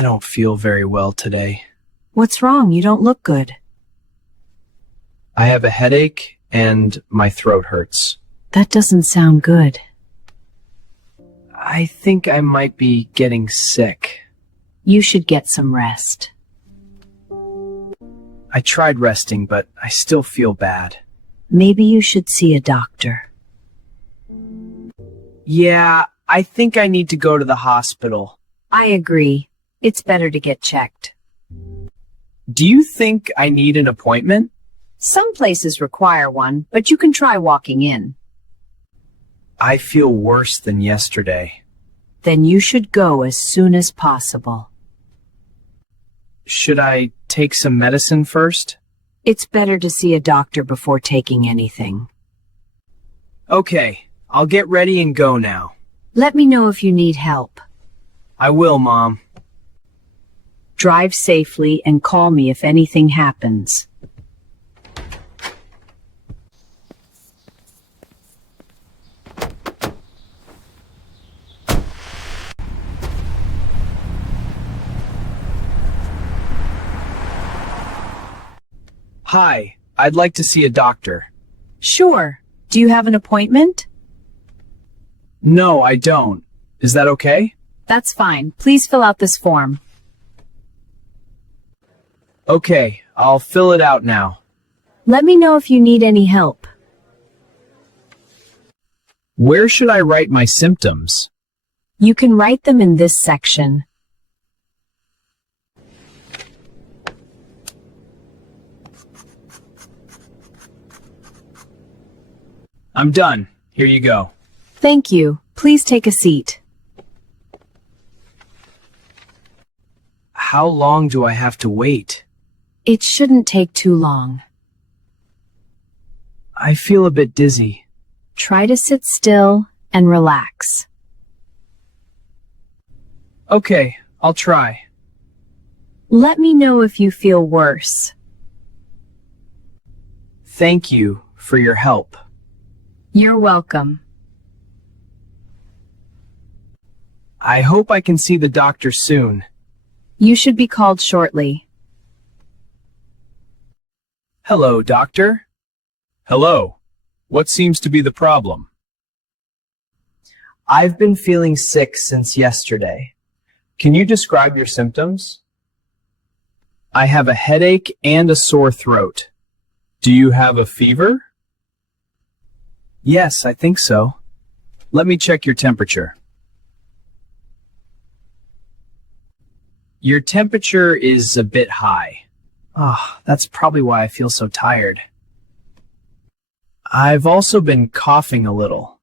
I don't feel very well today. What's wrong? You don't look good. I have a headache and my throat hurts. That doesn't sound good. I think I might be getting sick. You should get some rest. I tried resting, but I still feel bad. Maybe you should see a doctor. Yeah, I think I need to go to the hospital. I agree. It's better to get checked. Do you think I need an appointment? Some places require one, but you can try walking in. I feel worse than yesterday. Then you should go as soon as possible. Should I take some medicine first? It's better to see a doctor before taking anything. Okay, I'll get ready and go now. Let me know if you need help. I will, Mom. Drive safely and call me if anything happens. Hi, I'd like to see a doctor. Sure. Do you have an appointment? No, I don't. Is that okay? That's fine. Please fill out this form. Okay, I'll fill it out now. Let me know if you need any help. Where should I write my symptoms? You can write them in this section. I'm done. Here you go. Thank you. Please take a seat. How long do I have to wait? It shouldn't take too long. I feel a bit dizzy. Try to sit still and relax. Okay, I'll try. Let me know if you feel worse. Thank you for your help. You're welcome. I hope I can see the doctor soon. You should be called shortly. Hello, doctor. Hello. What seems to be the problem? I've been feeling sick since yesterday. Can you describe your symptoms? I have a headache and a sore throat. Do you have a fever? Yes, I think so. Let me check your temperature. Your temperature is a bit high. That's probably why I feel so tired. I've also been coughing a little.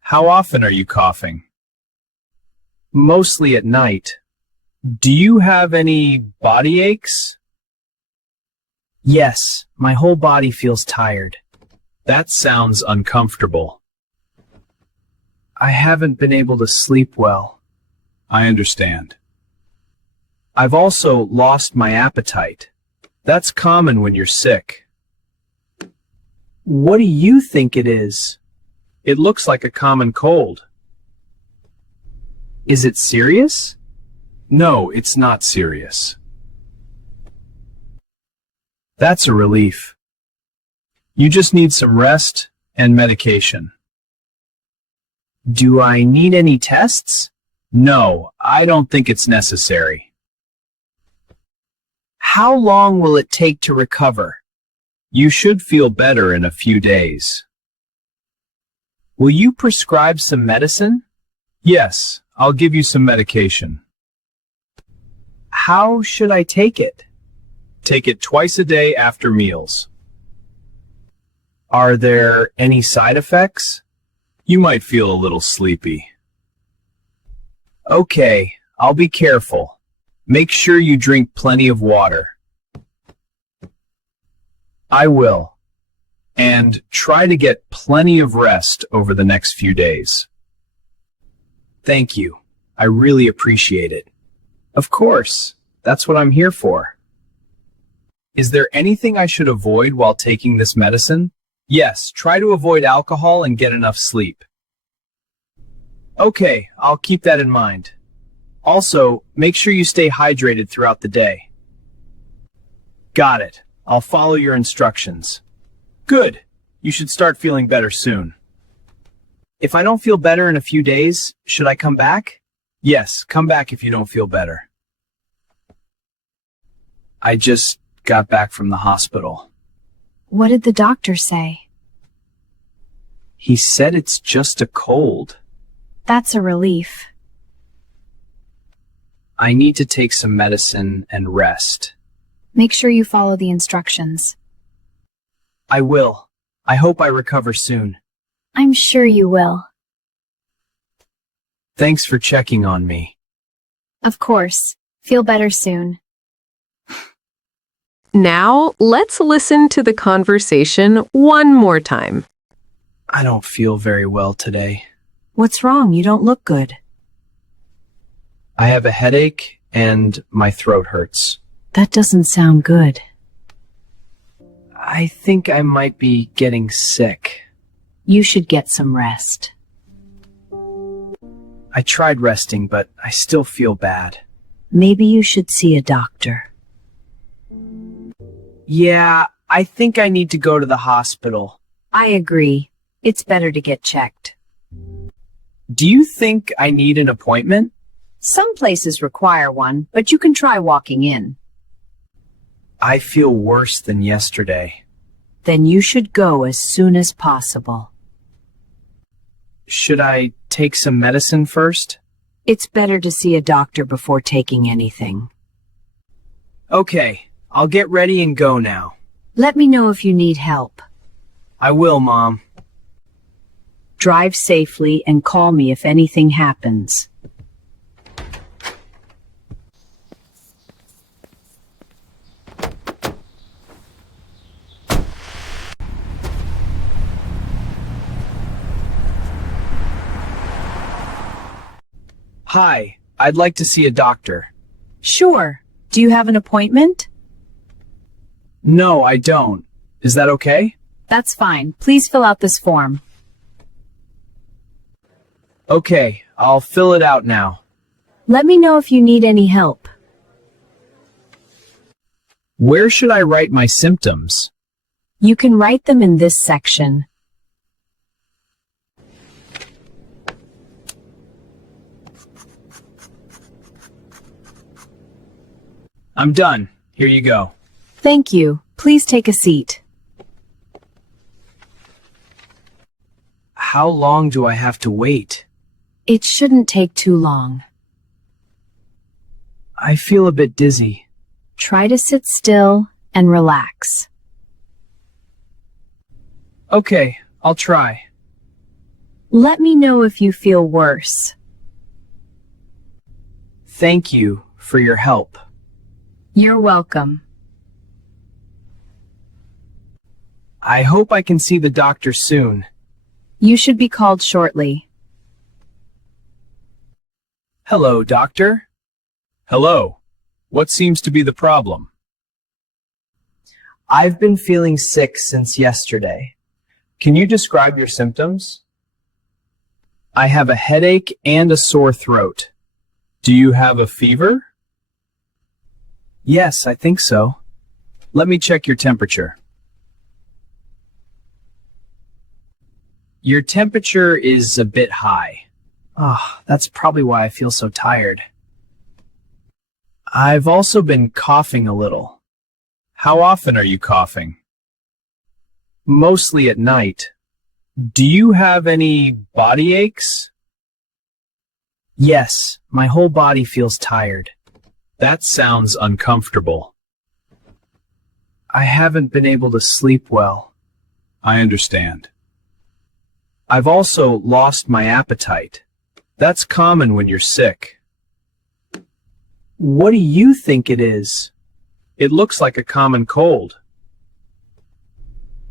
How often are you coughing? Mostly at night. Do you have any body aches? Yes, my whole body feels tired. That sounds uncomfortable. I haven't been able to sleep well. I understand. I've also lost my appetite. That's common when you're sick. What do you think it is? It looks like a common cold. Is it serious? No, it's not serious. That's a relief. You just need some rest and medication. Do I need any tests? No, I don't think it's necessary. How long will it take to recover? You should feel better in a few days. Will you prescribe some medicine? Yes, I'll give you some medication. How should I take it? Take it twice a day after meals. Are there any side effects? You might feel a little sleepy. Okay, I'll be careful. Make sure you drink plenty of water. I will. And try to get plenty of rest over the next few days. Thank you. I really appreciate it. Of course. That's what I'm here for. Is there anything I should avoid while taking this medicine? Yes, try to avoid alcohol and get enough sleep. Okay, I'll keep that in mind. Also, make sure you stay hydrated throughout the day. Got it. I'll follow your instructions. Good. You should start feeling better soon. If I don't feel better in a few days, should I come back? Yes, come back if you don't feel better. I just got back from the hospital. What did the doctor say? He said it's just a cold. That's a relief. I need to take some medicine and rest. Make sure you follow the instructions. I will. I hope I recover soon. I'm sure you will. Thanks for checking on me. Of course. Feel better soon. Now, let's listen to the conversation one more time. I don't feel very well today. What's wrong? You don't look good. I have a headache and my throat hurts. That doesn't sound good. I think I might be getting sick. You should get some rest. I tried resting, but I still feel bad. Maybe you should see a doctor. Yeah, I think I need to go to the hospital. I agree. It's better to get checked. Do you think I need an appointment? Some places require one, but you can try walking in. I feel worse than yesterday. Then you should go as soon as possible. Should I take some medicine first? It's better to see a doctor before taking anything. Okay, I'll get ready and go now. Let me know if you need help. I will, Mom. Drive safely and call me if anything happens. Hi, I'd like to see a doctor. Sure. Do you have an appointment? No, I don't. Is that okay? That's fine. Please fill out this form. Okay, I'll fill it out now. Let me know if you need any help. Where should I write my symptoms? You can write them in this section. I'm done. Here you go. Thank you. Please take a seat. How long do I have to wait? It shouldn't take too long. I feel a bit dizzy. Try to sit still and relax. Okay, I'll try. Let me know if you feel worse. Thank you for your help. You're welcome. I hope I can see the doctor soon. You should be called shortly. Hello, doctor. Hello. What seems to be the problem? I've been feeling sick since yesterday. Can you describe your symptoms? I have a headache and a sore throat. Do you have a fever? Yes, I think so. Let me check your temperature. Your temperature is a bit high. That's probably why I feel so tired. I've also been coughing a little. How often are you coughing? Mostly at night. Do you have any body aches? Yes, my whole body feels tired. That sounds uncomfortable. I haven't been able to sleep well. I understand. I've also lost my appetite. That's common when you're sick. What do you think it is? It looks like a common cold.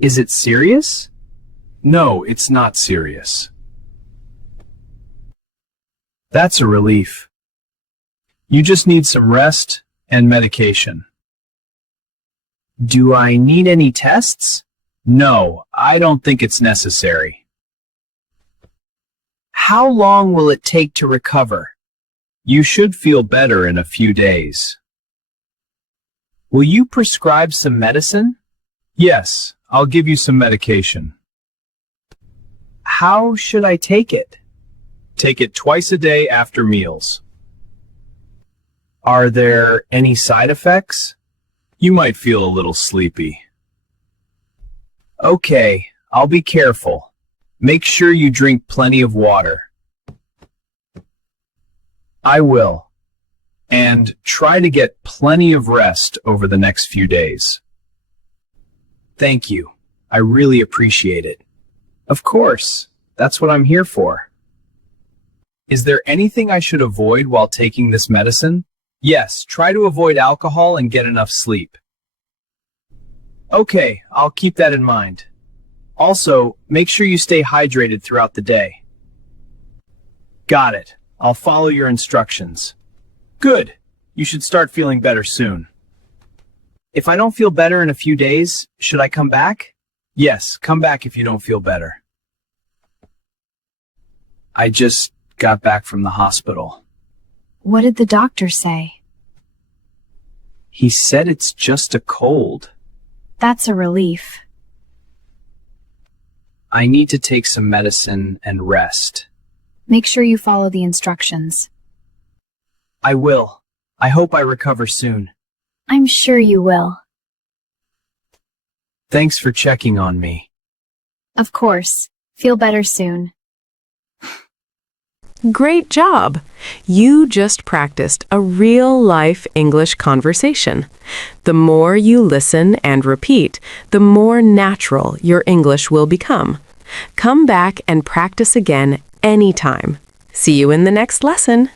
Is it serious? No, it's not serious. That's a relief. You just need some rest and medication. Do I need any tests? No, I don't think it's necessary. How long will it take to recover? You should feel better in a few days. Will you prescribe some medicine? Yes, I'll give you some medication. How should I take it? Take it twice a day after meals. Are there any side effects? You might feel a little sleepy. Okay, I'll be careful. Make sure you drink plenty of water. I will. And try to get plenty of rest over the next few days. Thank you. I really appreciate it. Of course, that's what I'm here for. Is there anything I should avoid while taking this medicine? Yes, try to avoid alcohol and get enough sleep. Okay, I'll keep that in mind. Also, make sure you stay hydrated throughout the day. Got it. I'll follow your instructions. Good. You should start feeling better soon. If I don't feel better in a few days, should I come back? Yes, come back if you don't feel better. I just got back from the hospital. What did the doctor say? He said it's just a cold. That's a relief. I need to take some medicine and rest. Make sure you follow the instructions. I will. I hope I recover soon. I'm sure you will. Thanks for checking on me. Of course. Feel better soon. Great job! You just practiced a real-life English conversation. The more you listen and repeat, the more natural your English will become. Come back and practice again anytime. See you in the next lesson.